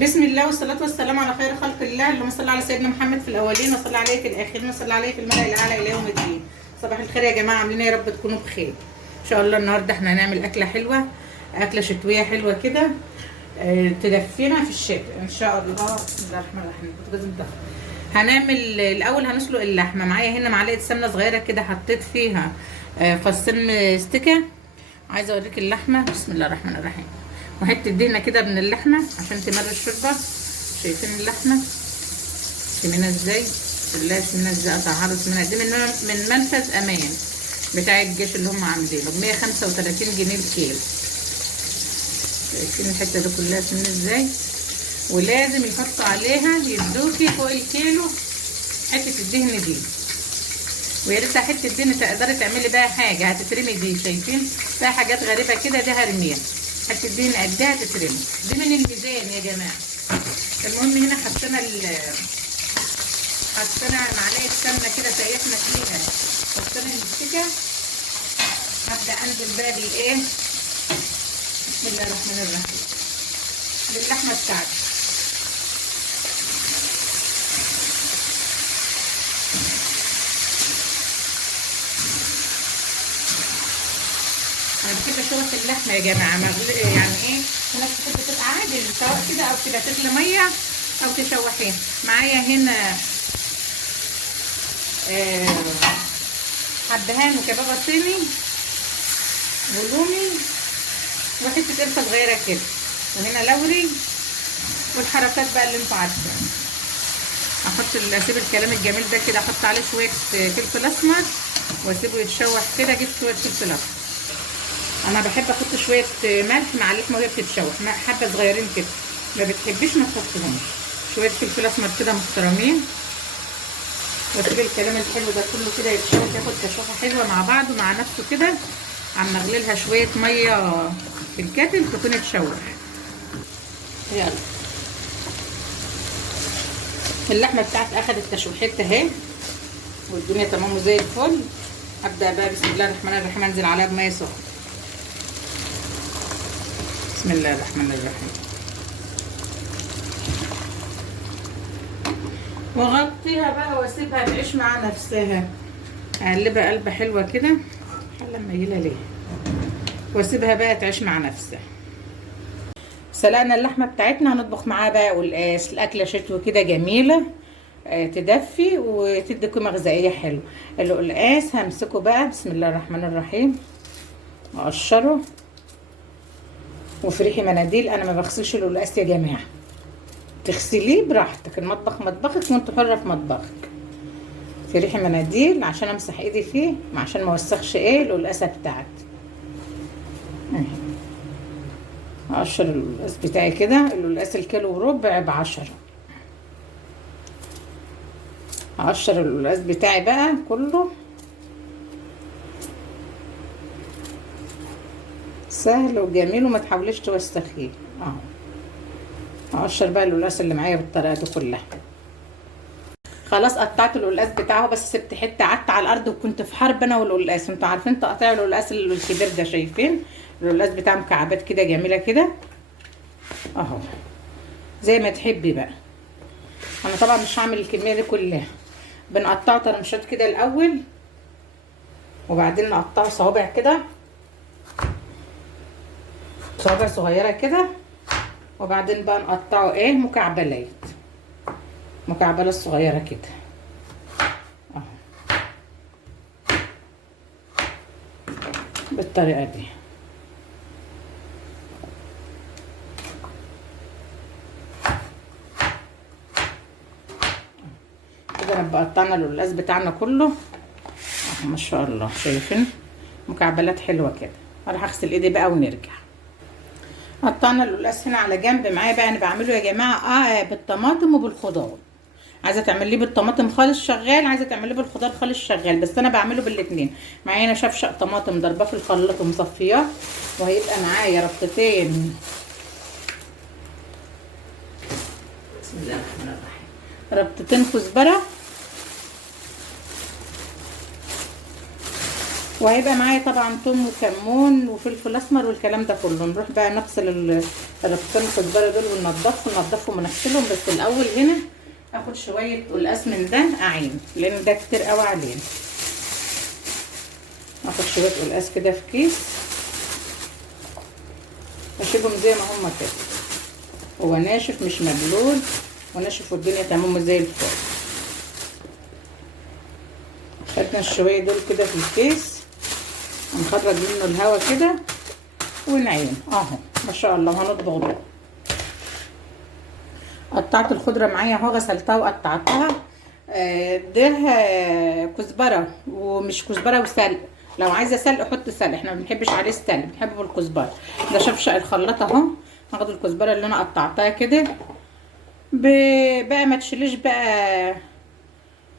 بسم الله والصلاة والسلام على خير خلق الله. اللهم صل على سيدنا محمد في الأولين وصل عليه في الآخرين وصل عليه في الملأ الأعلى إلى يوم الدين. صباح الخير يا جماعة، عاملين ايه؟ يا رب تكونوا بخير إن شاء الله. النهاردة احنا هنعمل أكلة حلوة، أكلة شتوية حلوة كده تدفينا في الشتاء إن شاء الله. بسم الله الرحمن الرحيم. لازم هنعمل الأول هنسلق اللحمة. معايا هنا معلقة سمنة صغيرة كده، حطيت فيها فصين مستكة. عايزة أوريك اللحمة. بسم الله الرحمن الرحيم. وحته دهنه كده من اللحمه عشان تمر الشوربه. شايفين اللحمه سمينه ازاي؟ كلها سمينه ازاي؟ قطعها سمينه دي من منفذ امان بتاع الجيش اللي هم عاملينه ب 135 جنيه الكيلو. شايفين الحته دي كلها سمينه ازاي؟ ولازم يحطوا عليها يدوكي فوق الكيلو حته الدهن دي. ويا ريت حته الدهن تقدري تعملي بيها حاجه، هتترمي دي. شايفين فيها حاجات غريبه كده، دي هرميها. حته الدهن قدها تترمي، دي من الميزان يا جماعه. المهم هنا حطينا معلقه سمنه كده سيحنا فيها، حطينا المستكه. هبدا انزل بقى بالايه؟ بسم الله الرحمن الرحيم. باللحمه بتاعتي. انا بحب اشوح اللحمه يا جماعه، يعني ايه، في ناس بتحب تبقى عادي سواء كده او كده، تغلي ميه او تشوحيها. معايا هنا حبهان وكبابه صيني ولومي وحته قرفه صغيره كده، وهنا لوري والحركات بقى اللي انتوا عارفينها. اسيب الكلام الجميل ده كده، احط عليه شويه فلفل اسمر واسيبه يتشوح كده. اجيب شويه فلفل اسمر، انا بحب احط شويه ملح مع اللحمه وهي بتتشوح، حبه صغيرين كده. ما بتحبيش ما تحطيهمش. شويه فلفل اسمر كده محترمين، واسيب الكلام الحلو ده كله كده يتشوح، ياخد تشويحه حلوه مع بعض ومع نفسه كده. عم اغلي لها شويه ميه في الكاتل تكون اتشوح. يلا اللحمه بتاعتي اخدت تشويحتها اهي والدنيا تمام وزي الفل. ابدا بقى بسم الله الرحمن الرحيم انزل عليها بميه سخنه. بسم الله الرحمن الرحيم. واغطيها بقى واسيبها تعيش مع نفسها. اقلبها قلبه حلوه كده، حله منيله ليه، واسيبها بقى تعيش مع نفسها. سلقنا اللحمه بتاعتنا، هنطبخ معاها بقى قلقاس. الاكله شتوي كده جميله، تدفي وتدي قيمه غذائيه حلوه. القلقاس همسكه بقى بسم الله الرحمن الرحيم، اقشره وفريحي مناديل. انا ما بغسلش القلقاس يا جماعه، تغسليه براحتك، المطبخ مطبخك وانت حره في مطبخك. فريحي مناديل عشان امسح ايدي فيه، عشان ما اوسخش ايه القلقاسه بتاعتي. اقشر القلقاس بتاعي كده. القلقاس الكيلو وربع ب10. اقشر القلقاس بتاعي بقى كله، سهل وجميل وما تحاوليش توسخيه. اقشر بقى القلقاس اللي معايا بالطريقه دي كلها. خلاص قطعت القلقاس بتاعه، بس سبت حته قعدت على الارض وكنت في حرب انا والقلقاس. انتوا عارفين تقطيع القلقاس الكبير ده؟ شايفين القلقاس بتاع مكعبات كده جميله كده اهو، زي ما تحبي بقى. انا طبعا مش هعمل الكميه دي كلها، بنقطعه طرنشات كده الاول، وبعدين نقطعه صوابع كده، صوابع صغيره كده، وبعدين بقى نقطعه ايه مكعبلات، مكعبلات صغيره كده اهو بالطريقه دي. كده نبقى قطعنا القلقاس بتاعنا كله اهو ما شاء الله. شايفين مكعبلات حلوه كده. هروح اغسل ايدي بقى ونرجع. قطعنا القلقاس هنا على جنب. معايا بقى انا بعمله يا جماعه بالطماطم وبالخضار. عايزه تعمليه بالطماطم خالص شغال، عايزه تعمليه بالخضار خالص شغال، بس انا بعمله بالاثنين. معايا هنا شفشق طماطم ضرباه في الخلاط ومصفياه، وهيبقى معايا ربطتين بسم الله الرحمن الرحيم، ربطتين كزبره وهيبقى معايا طبعا توم وكمون وفلفل اسمر والكلام ده كله. نروح بقى نغسل الربطتين الكزبره دول وننضفهم ونغسلهم. بس الاول هنا اخد شويه قلقاس من ده اعين، لان ده كتير قوي علينا. اخد شويه قلقاس كده في كيس واسيبهم زي ما هما كده. هو ناشف مش مبلول، وناشف والدنيا تمام زي الفل. خدنا الشويه دول كده في الكيس، هنخرج منه الهواء كده ونعين اهو ما شاء الله. هنضغط. قطعت الخضره معايا اهو، غسلتها وقطعتها. ده كزبره، ومش كزبره وسلق. لو عايزه سلق حط سلق، احنا ما بنحبش عليه السلق، بنحبه بالكزبره. ده شفشق الخلاط اهو. هاخد الكزبره اللي انا قطعتها كده بقى، ما تشيليش بقى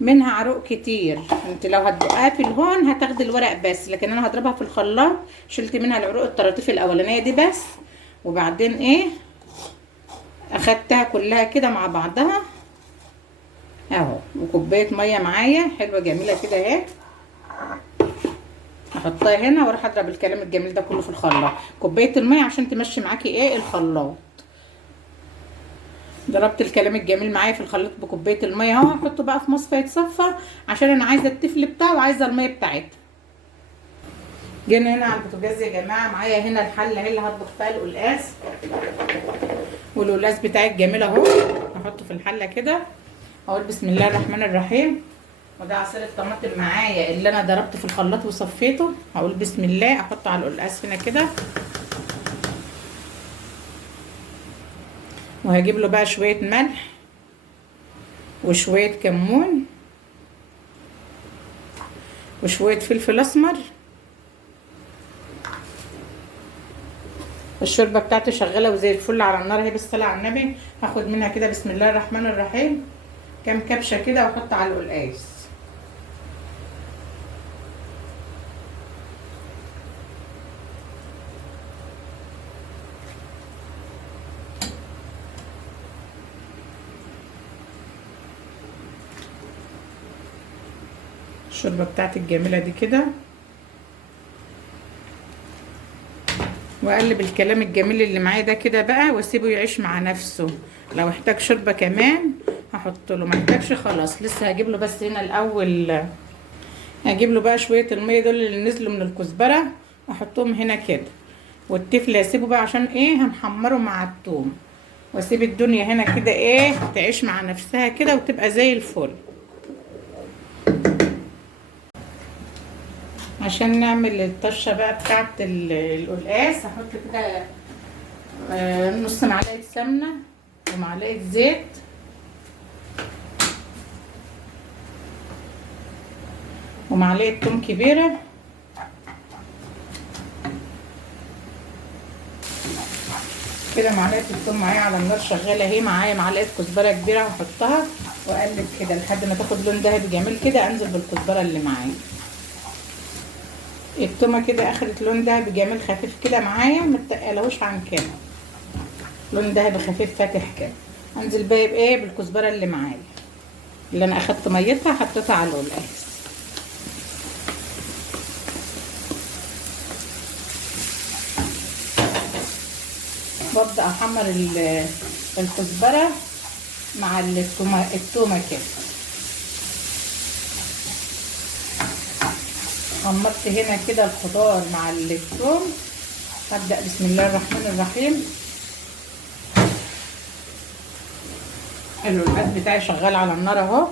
منها عروق كتير. انت لو هتدقها في الهون هتاخدي الورق بس، لكن انا هضربها في الخلاط. شلت منها العروق الطراطيف الاولانيه دي بس، وبعدين ايه اخدتها كلها كده مع بعضها اهو. وكوبايه ميه معايا حلوه جميله كده اهي، احطها هنا واروح اضرب الكلام الجميل ده كله في الخلاط. كوبايه الميه عشان تمشي معاكي ايه الخلاط. ضربت الكلام الجميل معايا في الخلاط بكوبايه الميه اهو. هحطه بقى في مصفى يتصفى، عشان انا عايزه التفل بتاعه وعايزه الميه بتاعتها. جينا هنا على البوتاجاز يا جماعه. معايا هنا الحله اللي هطبخ فيها القلقاس، والقلقاس بتاعي الجميل اهو. هحطه في الحله كده، اقول بسم الله الرحمن الرحيم. وده عصير الطماطم معايا اللي انا ضربته في الخلاط وصفيته. هقول بسم الله، احطه على القلقاس هنا كده، وهجيب له بقى شويه ملح وشويه كمون وشويه فلفل اسمر. الشوربه بتاعتي شغاله وزي الفل على النار اهي، بالصلاه على النبي. هاخد منها كده بسم الله الرحمن الرحيم كام كبشه كده واحط على القلقاس. الشوربه بتاعتي الجميله دي كده، واقلب الكلام الجميل اللي معايا ده كده بقى، واسيبه يعيش مع نفسه. لو احتاج شوربه كمان هحط له، ما احتاجش خلاص. لسه هجيب له بس هنا الاول، هجيب له بقى شويه الميه دول اللي نزلوا من الكزبره احطهم هنا كده. والتفل اسيبه بقى عشان ايه هنحمره مع الثوم، واسيب الدنيا هنا كده ايه تعيش مع نفسها كده وتبقى زي الفل. عشان نعمل الطشه بقى بتاعت القلقاس هحط كده نص معلقه سمنه ومعلقه زيت ومعلقه توم كبيره، كده معلقه الثوم معايا على النار شغاله اهي. معايا معلقه كزبره كبيره هحطها واقلب كده لحد ما تاخد لون دهبي جميل كده. انزل بالكزبره اللي معايا. التومه كده اخدت لون دهبي جميل خفيف كده معايا، ما تقلهوش عن كده، لون دهبي خفيف فاتح كده. انزل بقى بايه بالكزبره اللي معايا اللي انا اخدت ميتها حطيتها على القلقاس. وابدا احمر الكزبره مع التومه كده. حمرت هنا كده الخضار مع الثوم. هبدا بسم الله الرحمن الرحيم. القلقاس بتاعي شغال على النار اهو.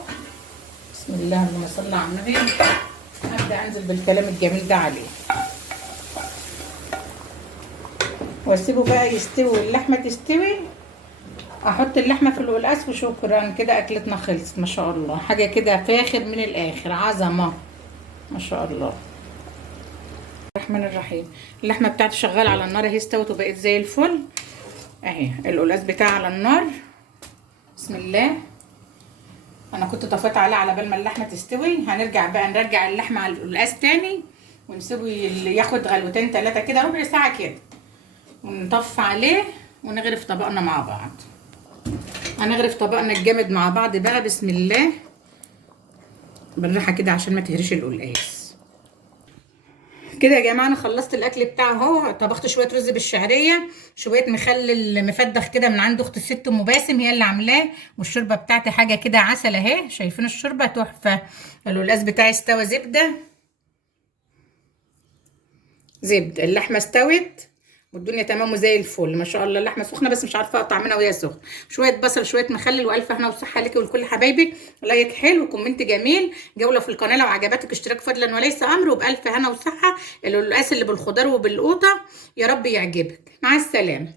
بسم الله اللهم صل على النبي. هبدا انزل بالكلام الجميل ده عليه واسيبه بقى يستوي واللحمه تستوي. احط اللحمه في القلقاس وشكرا كده اكلتنا خلصت. ما شاء الله حاجه كده فاخر من الاخر، عظمه ما شاء الله. الرحمن الرحيم. اللحمه بتاعتي شغاله على النار اهي، استوت وبقت زي الفل اهي. القلقاس بتاعي على النار. بسم الله. انا كنت طفيت عليه على بال ما اللحمه تستوي. هنرجع بقى نرجع اللحمه على القلقاس تاني ونسيبه ياخد غلوتين 3 كده، ربع ساعه كده، ونطفي عليه ونغرف طبقنا مع بعض. هنغرف طبقنا الجامد مع بعض بقى. بسم الله بالراحه كده عشان ما تهرش القلقاس. كده يا جماعه انا خلصت الاكل بتاعه اهو. طبخت شويه رز بالشعريه، شويه مخلل مفدخ كده من عند اخت الست ام باسم، هي اللي عاملاه. والشوربه بتاعتي حاجه كده عسل اهي، شايفين الشوربه تحفه. القلقاس بتاعي استوى زبده، اللحمه استوت والدنيا تمام وزي الفل ما شاء الله. اللحمه سخنه بس مش عارفه اقطع منها وهي سخنه. شويه بصل شويه مخلل، والف هنا وصحه ليكي ولكل حبايبك. لايك حلو وكومنت جميل، جوله في القناه لو عجبتك، اشتراك فضلا وليس امر، وبالف هنا وصحه. القلقاس اللي بالخضار وبالقوطه يا رب يعجبك. مع السلامه.